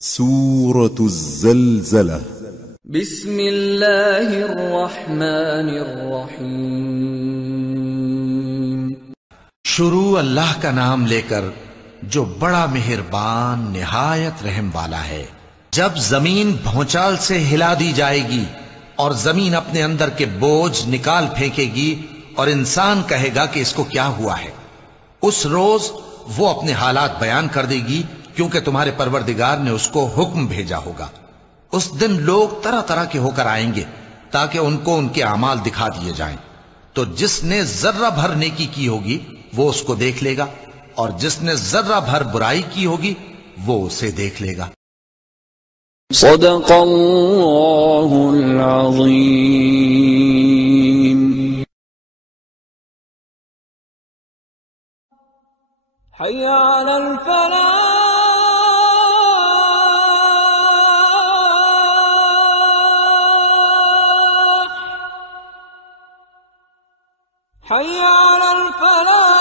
سورة الزلزلة بسم اللہ الرحمن الرحیم شروع اللہ کا نام لے کر جو بڑا مہربان نہایت رحم والا ہے۔ جب زمین بھونچال سے ہلا دی جائے گی اور زمین اپنے اندر کے بوجھ نکال پھینکے گی اور انسان کہے گا کہ اس کو کیا ہوا ہے، اس روز وہ اپنے حالات بیان کر دے گی کیونکہ تمہارے پروردگار نے اس کو حکم بھیجا ہوگا۔ اس دن لوگ طرح طرح کے ہو کر آئیں گے تاکہ ان کو ان کے اعمال دکھا دیے جائیں، تو جس نے ذرہ بھر نیکی کی ہوگی وہ اس کو دیکھ لے گا اور جس نے ذرہ بھر برائی کی ہوگی وہ اسے دیکھ لے گا۔ صدق اللہ العظیم۔ حی علی الفلاح، حي على الفلاح۔